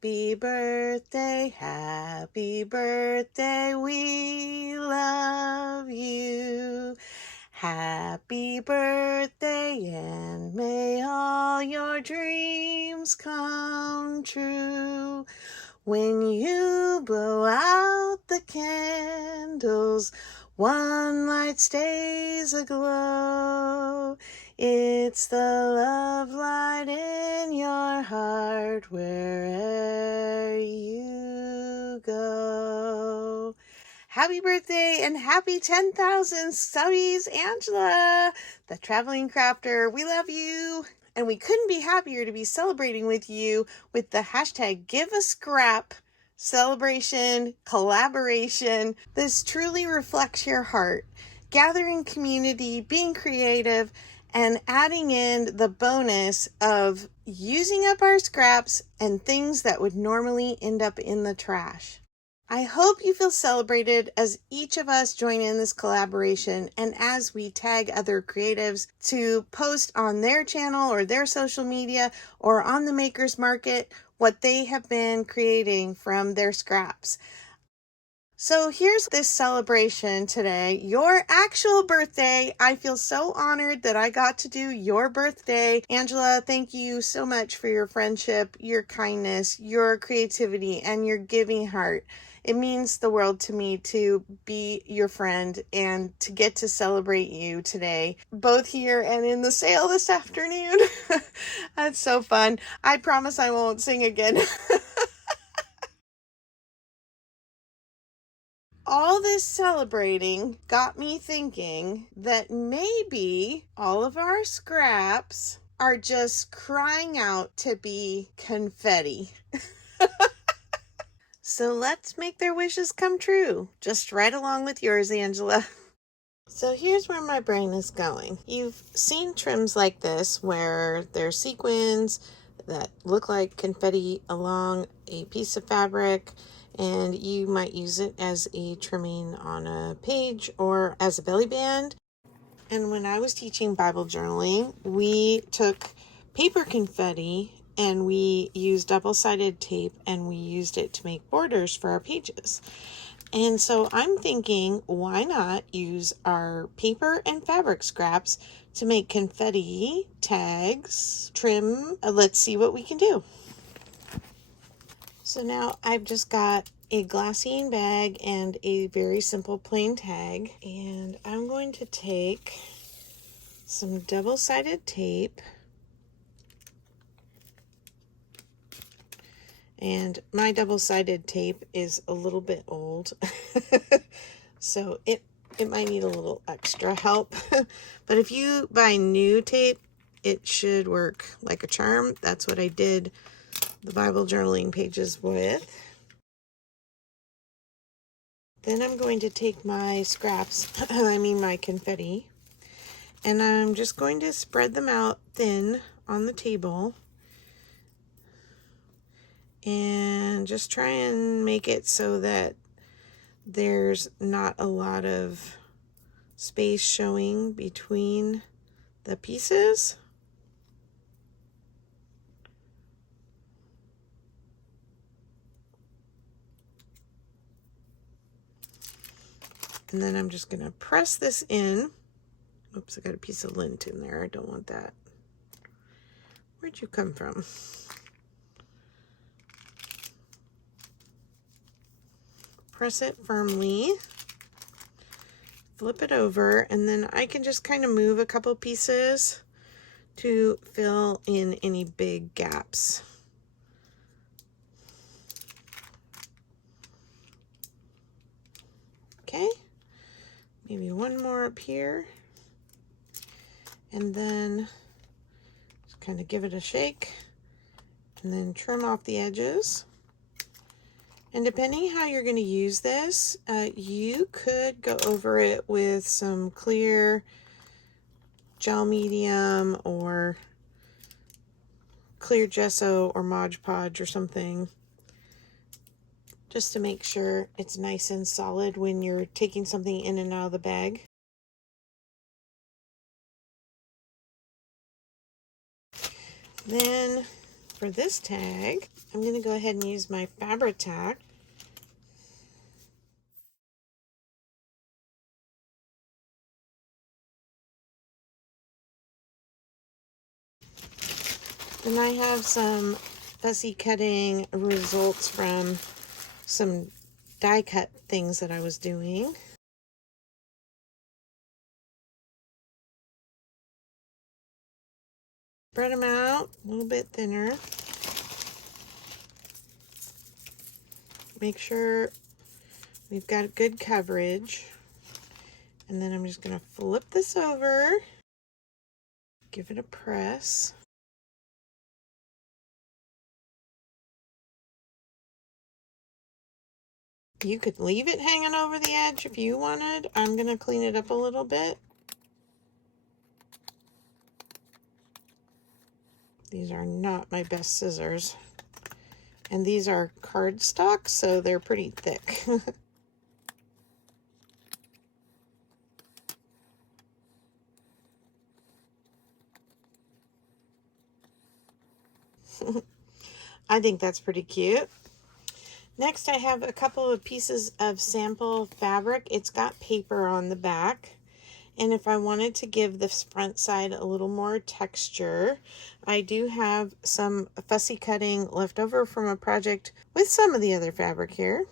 happy birthday, we love you. Happy birthday, and may all your dreams come true. When you blow out the candles, one light stays aglow. It's the love light in your heart wherever you go. Happy birthday and happy 10,000 subbies, Angela, the traveling crafter. We love you. And we couldn't be happier to be celebrating with you with the hashtag GiveAScrap celebration, collaboration. This truly reflects your heart. Gathering community, being creative, and adding in the bonus of using up our scraps and things that would normally end up in the trash. I hope you feel celebrated as each of us join in this collaboration and as we tag other creatives to post on their channel or their social media or on the Makers Market what they have been creating from their scraps. So here's this celebration today, your actual birthday. I feel so honored that I got to do your birthday. Angela, thank you so much for your friendship, your kindness, your creativity, and your giving heart. It means the world to me to be your friend and to get to celebrate you today, both here and in the sale this afternoon. That's so fun. I promise I won't sing again. All this celebrating got me thinking that maybe all of our scraps are just crying out to be confetti. So let's make their wishes come true, just right along with yours, Angela. So here's where my brain is going. You've seen trims like this where there's sequins that look like confetti along a piece of fabric, and you might use it as a trimming on a page or as a belly band. And when I was teaching Bible journaling, we took paper confetti and we used double-sided tape and we used it to make borders for our pages. And so I'm thinking, why not use our paper and fabric scraps to make confetti tags, trim? Let's see what we can do. So now I've just got a glassine bag and a very simple plain tag. And I'm going to take some double-sided tape. And my double-sided tape is a little bit old, so it might need a little extra help. But if you buy new tape, it should work like a charm. That's what I did the Bible journaling pages with. Then I'm going to take my scraps, my confetti, and I'm just going to spread them out thin on the table. And just try and make it so that there's not a lot of space showing between the pieces. And then I'm just going to press this in. Oops, I got a piece of lint in there. I don't want that. Where'd you come from? Press it firmly, flip it over, and then I can just kind of move a couple pieces to fill in any big gaps. Okay, maybe one more up here, and then just kind of give it a shake, and then trim off the edges. And depending how you're going to use this, you could go over it with some clear gel medium or clear gesso or Mod Podge or something, just to make sure it's nice and solid when you're taking something in and out of the bag. Then For this tag, I'm going to go ahead and use my fabric tack. And I have some fussy cutting results from some die cut things that I was doing. Spread them out a little bit thinner. Make sure we've got good coverage. And then I'm just going to flip this over. Give it a press. You could leave it hanging over the edge if you wanted. I'm going to clean it up a little bit. These are not my best scissors. And these are cardstock, so they're pretty thick. I think that's pretty cute. Next, I have a couple of pieces of sample fabric. It's got paper on the back. And if I wanted to give this front side a little more texture, I do have some fussy cutting left over from a project with some of the other fabric here.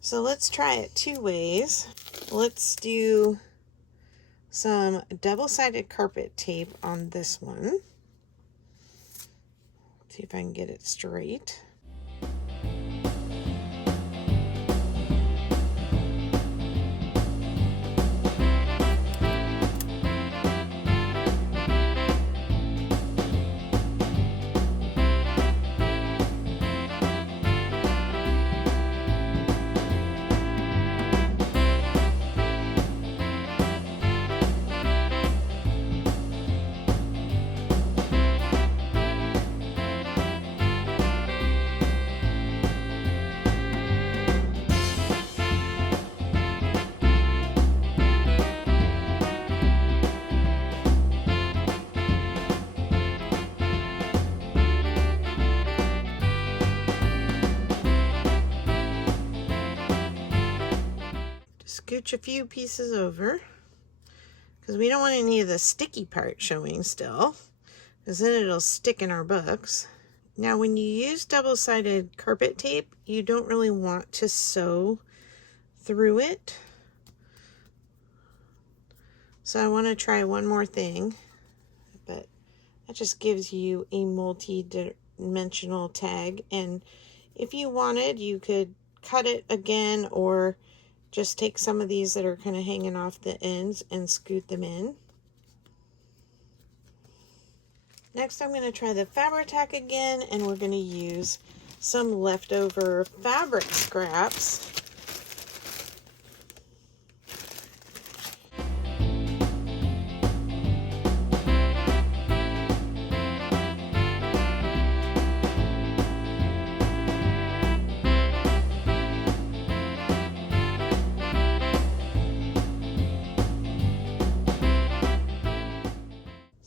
So let's try it two ways. Let's do some double-sided carpet tape on this one. See if I can get it straight. Scooch a few pieces over because we don't want any of the sticky part showing still, because then it'll stick in our books. Now when you use double-sided carpet tape, you don't really want to sew through it. So I want to try one more thing, but that just gives you a multi-dimensional tag, and if you wanted, you could cut it again or just take some of these that are kind of hanging off the ends and scoot them in. Next, I'm going to try the fabric tack again, and we're going to use some leftover fabric scraps.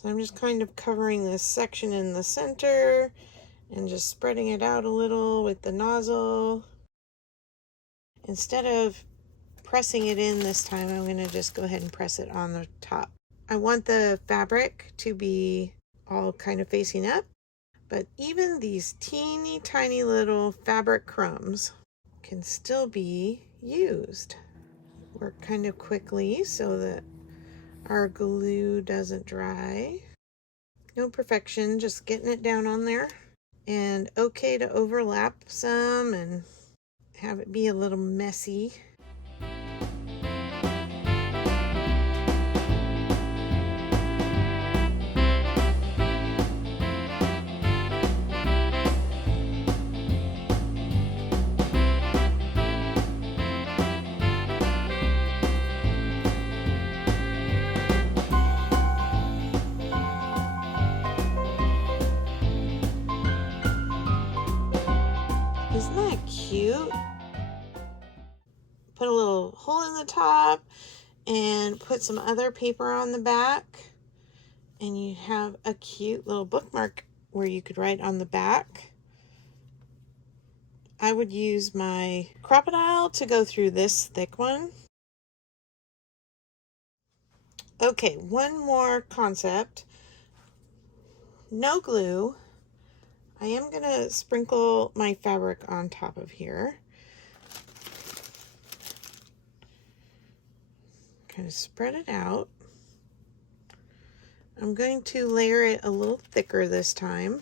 I'm just kind of covering this section in the center and just spreading it out a little with the nozzle. Instead of pressing it in this time, I'm going to just go ahead and press it on the top. I want the fabric to be all kind of facing up, but even these teeny tiny little fabric crumbs can still be used. Work kind of quickly so that our glue doesn't dry. No perfection, just getting it down on there. And okay to overlap some and have it be a little messy. Isn't that cute? Put a little hole in the top and put some other paper on the back And you have a cute little bookmark where you could write on the back. I would use my Crocodile to go through this thick one. Okay, one more concept. No glue. I am going to sprinkle my fabric on top of here. Kind of spread it out. I'm going to layer it a little thicker this time.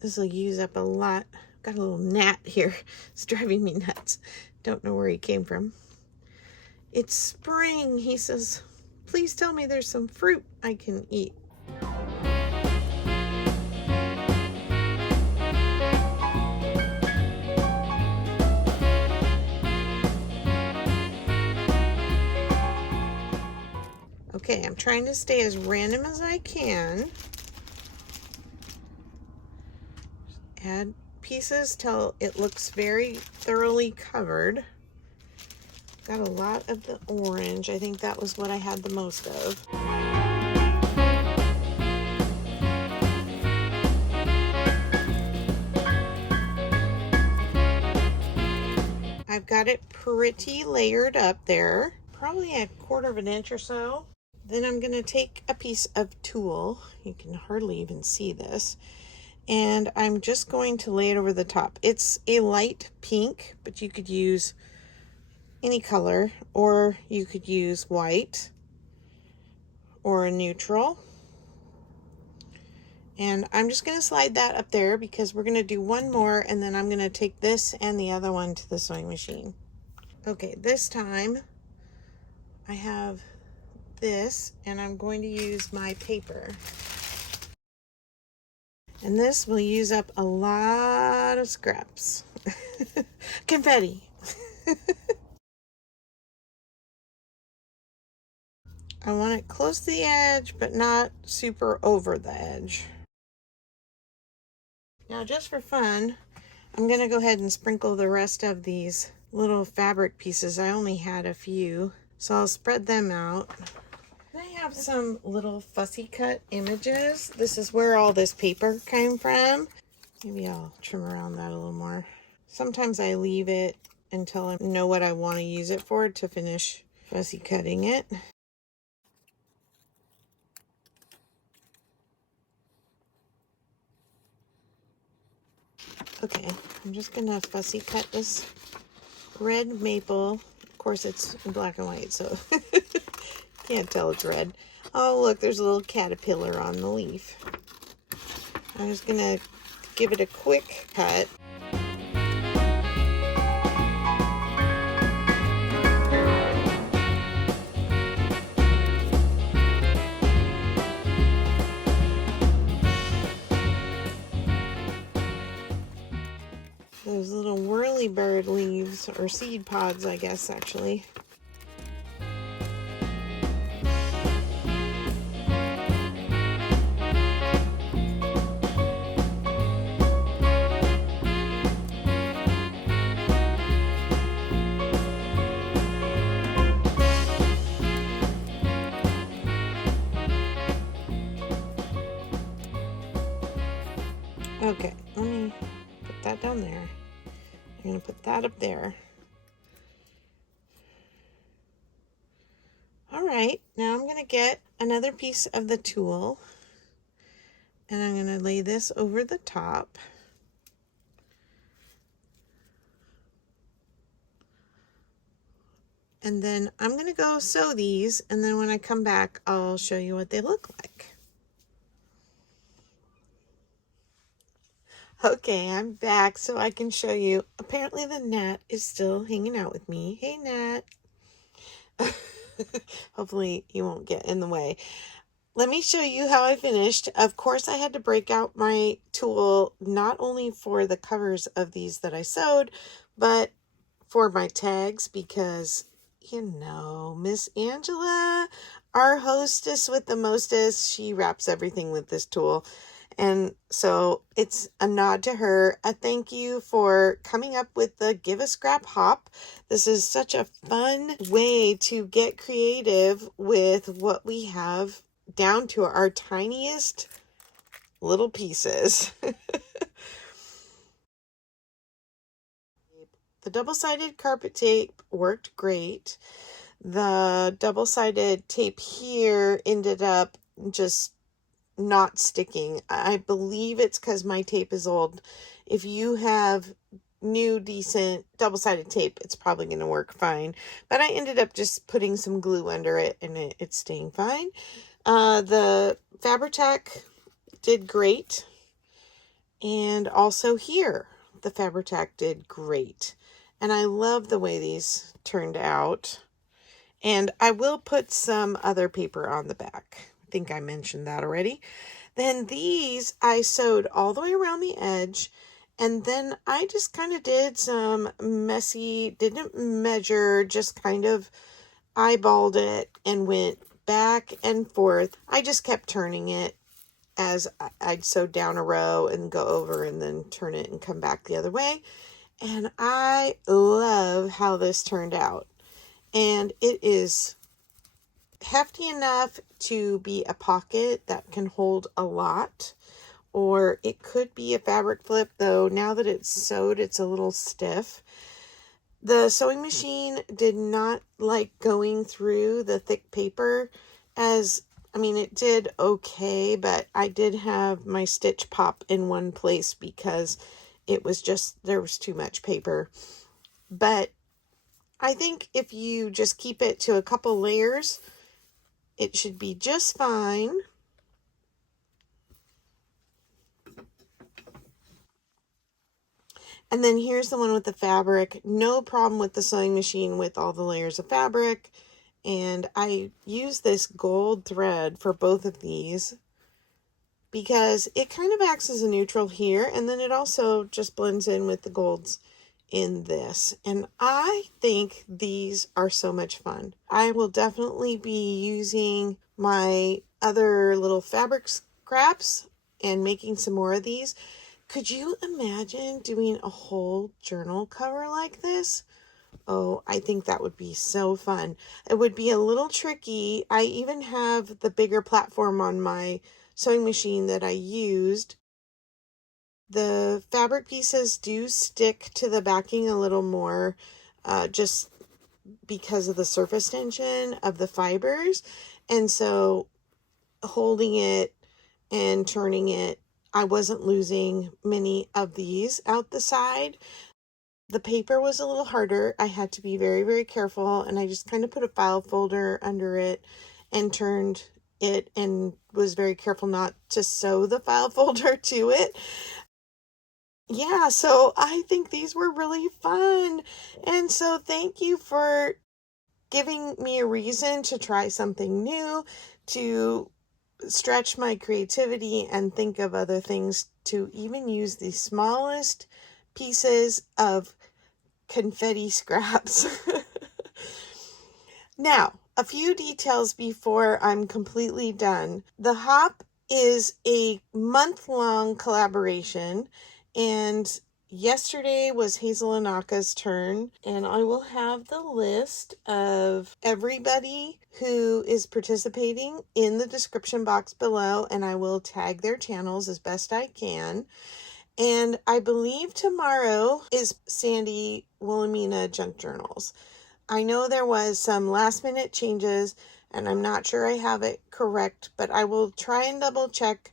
This will use up a lot. Got a little gnat here. It's driving me nuts. Don't know where he came from. It's spring. He says, please tell me there's some fruit I can eat. Okay, I'm trying to stay as random as I can. Add pieces till it looks very thoroughly covered. Got a lot of the orange. I think that was what I had the most of. I've got it pretty layered up there, probably a 1/4 of an inch or so. Then I'm going to take a piece of tulle. You can hardly even see this. And I'm just going to lay it over the top. It's a light pink, but you could use any color, or you could use white or a neutral. And I'm just going to slide that up there because we're going to do one more, and then I'm going to take this and the other one to the sewing machine. Okay, this time I have this, and I'm going to use my paper. And this will use up a lot of scraps. Confetti. I want it close to the edge, but not super over the edge. Now, just for fun, I'm going to go ahead and sprinkle the rest of these little fabric pieces. I only had a few, so I'll spread them out. I have some little fussy cut images. This is where all this paper came from. Maybe I'll trim around that a little more. Sometimes I leave it until I know what I want to use it for to finish fussy cutting it. Okay, I'm just gonna fussy cut this red maple. Of course, it's in black and white, so can't tell it's red. Oh, look, there's a little caterpillar on the leaf. I'm just gonna give it a quick cut. Those little whirlybird leaves, or seed pods, I guess, actually. Okay, let me put that down there. I'm going to put that up there. All right, now I'm going to get another piece of the tulle, and I'm going to lay this over the top. And then I'm going to go sew these, and then when I come back, I'll show you what they look like. Okay, I'm back so I can show you. Apparently the gnat is still hanging out with me. Hey, gnat. Hopefully you won't get in the way. Let me show you how I finished. Of course, I had to break out my tulle, not only for the covers of these that I sewed, but for my tags, because You know, Miss Angela, our hostess with the mostest, she wraps everything with this tool. And so it's a nod to her. A thank you for coming up with the GiveAScrap hop. This is such a fun way to get creative with what we have down to our tiniest little pieces. The double-sided carpet tape worked great. The double-sided tape here ended up just not sticking. I believe it's because my tape is old. If you have new, decent double-sided tape, it's probably going to work fine. But I ended up just putting some glue under it, and it's staying fine. The Fabri-Tac did great. And also here, the Fabri-Tac did great. And I love the way these turned out. And I will put some other paper on the back. I think I mentioned that already. Then these I sewed all the way around the edge. And then I just kind of did some messy, didn't measure, just kind of eyeballed it and went back and forth. I just kept turning it as I'd sew down a row and go over and then turn it and come back the other way. And I love how this turned out. And it is hefty enough to be a pocket that can hold a lot. Or it could be a fabric flip, though now that it's sewed, it's a little stiff. The sewing machine did not like going through the thick paper it did okay, but I did have my stitch pop in one place because there was too much paper. But I think if you just keep it to a couple layers, it should be just fine. And then here's the one with the fabric. No problem with the sewing machine with all the layers of fabric. And I use this gold thread for both of these because it kind of acts as a neutral here, and then it also just blends in with the golds in this. And I think these are so much fun. I will definitely be using my other little fabric scraps and making some more of these. Could you imagine doing a whole journal cover like this? Oh, I think that would be so fun. It would be a little tricky. I even have the bigger platform on my sewing machine that I used. The fabric pieces do stick to the backing a little more, just because of the surface tension of the fibers. And so holding it and turning it, I wasn't losing many of these out the side. The paper was a little harder. I had to be very, very careful, and I just kind of put a file folder under it and turned it and was very careful not to sew the file folder to it. Yeah, so I think these were really fun. And so thank you for giving me a reason to try something new, to stretch my creativity and think of other things, to even use the smallest pieces of confetti scraps. Now, a few details before I'm completely done. The hop is a month-long collaboration, and yesterday was Hazel and Aka's turn, and I will have the list of everybody who is participating in the description box below, and I will tag their channels as best I can. And I believe tomorrow is Sandy Wilhelmina Junk Journals. I know there was some last minute changes, and I'm not sure I have it correct, but I will try and double check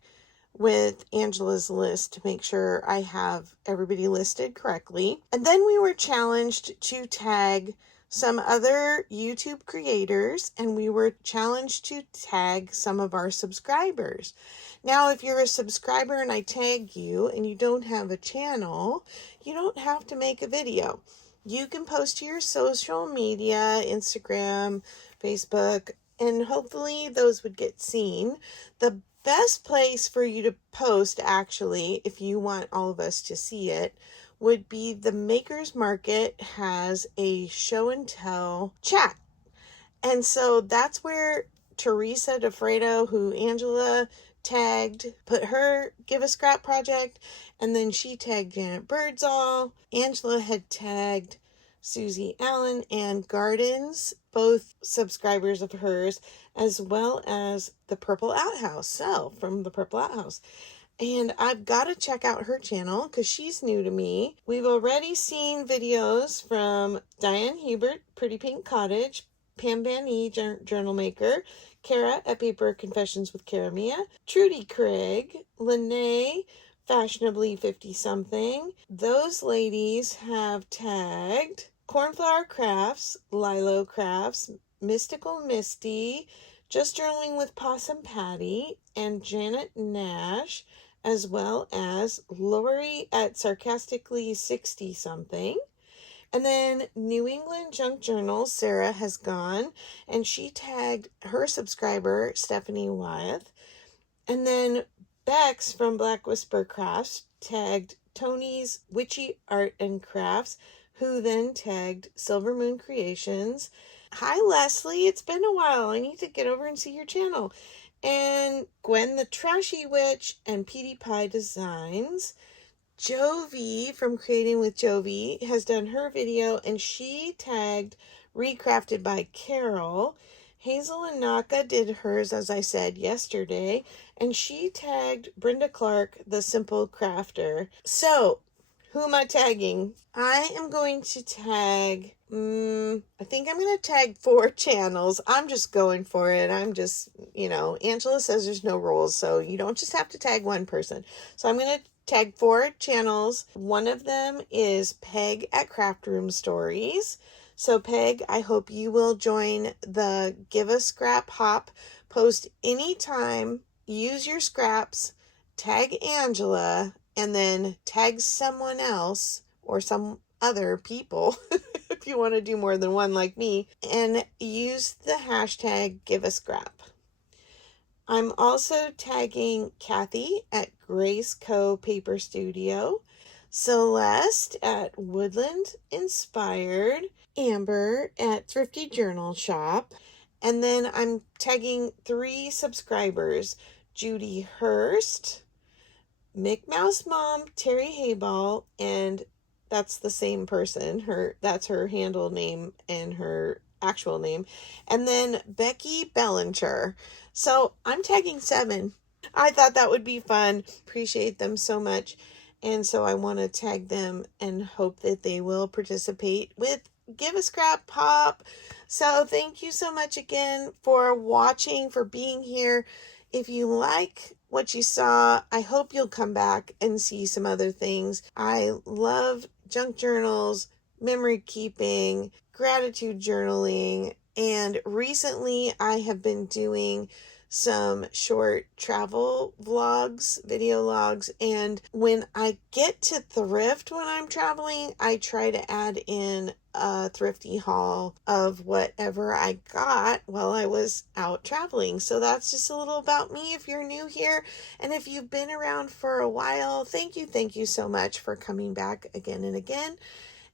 with Angela's list to make sure I have everybody listed correctly. And then we were challenged to tag some other YouTube creators, and we were challenged to tag some of our subscribers. Now, if you're a subscriber and I tag you and you don't have a channel, you don't have to make a video. You can post to your social media, Instagram, Facebook, and hopefully those would get seen. The best place for you to post, actually, if you want all of us to see it, would be the Makers Market has a show and tell chat. And so that's where Teresa DeFredo, who Angela tagged, put her Give a Scrap project, and then she tagged Janet Birdsall. Angela had tagged Susie Allen and Gardens, both subscribers of hers, as well as the Purple Outhouse, Sel from the Purple Outhouse. And I've got to check out her channel because she's new to me. We've already seen videos from Diane Hubert, Pretty Pink Cottage, Pam Van E, Journal Maker, Cara at Paper Confessions with Cara Mia, Trudy Craig, Linae, Fashionably 50-something. Those ladies have tagged Cornflower Crafts, Lilo Crafts, Mystical Misty, Just Journaling with Possum Patty, and Janet Nash, as well as Lori at Sarcastically 60-something. And then New England Junk Journal, Sarah has gone, and she tagged her subscriber, Stephanie Wyeth. And then Bexx from Black Whisper Crafts tagged Tony's Witchy Art and Crafts, who then tagged Silver Moon Creations. Hi, Leslie. It's been a while. I need to get over and see your channel. And Gwen the Trashy Witch and Petey Pie Designs. Jovi from Creating with Jovi has done her video, and she tagged Recrafted by Carol. Hazel and Naka did hers, as I said yesterday, and she tagged Brenda Clark, the Simple Crafter. So, who am I tagging? I am going to tag, I think I'm going to tag 4 channels. I'm just going for it. I'm just, Angela says there's no rules, so you don't just have to tag one person. So I'm going to tag 4 channels. One of them is Peg at Craftroom Stories. So Peg, I hope you will join the Give a Scrap Hop. Post anytime, use your scraps, tag Angela, and then tag someone else or some other people if you want to do more than one like me, and use the hashtag GiveAScrap. I'm also tagging Kathy at Grace Co. Paper Studio, Celeste at Woodland Inspired, Amber at Thrifty Journal Shop, and then I'm tagging 3 subscribers, Judy Hurst, Mick Mouse Mom, Terry Hayball, and that's the same person. That's her handle name and her actual name. And then Becky Bellinger. So I'm tagging 7. I thought that would be fun. Appreciate them so much. And so I want to tag them and hope that they will participate with Give a Scrap Pop. So thank you so much again for watching, for being here. If you like what you saw, I hope you'll come back and see some other things. I love junk journals, memory keeping, gratitude journaling, and recently I have been doing some short travel vlogs, video logs, and when I get to thrift when I'm traveling, I try to add in a thrifty haul of whatever I got while I was out traveling. So that's just a little about me if you're new here, and if you've been around for a while, thank you so much for coming back again and again.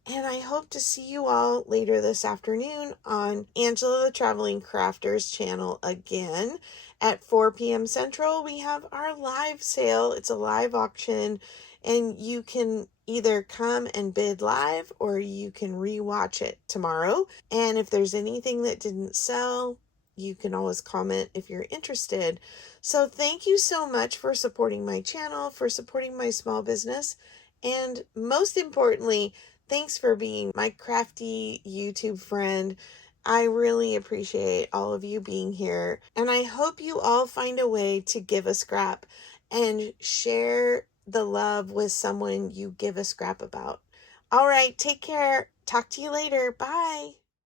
And I hope to see you all later this afternoon on Angela the Traveling Crafter's channel again. At 4 p.m. Central, we have our live sale. It's a live auction, and you can either come and bid live or you can rewatch it tomorrow. And if there's anything that didn't sell, you can always comment if you're interested. So thank you so much for supporting my channel, for supporting my small business, and most importantly, thanks for being my crafty YouTube friend. I really appreciate all of you being here, and I hope you all find a way to give a scrap and share the love with someone you give a scrap about. All right, take care. Talk to you later. Bye.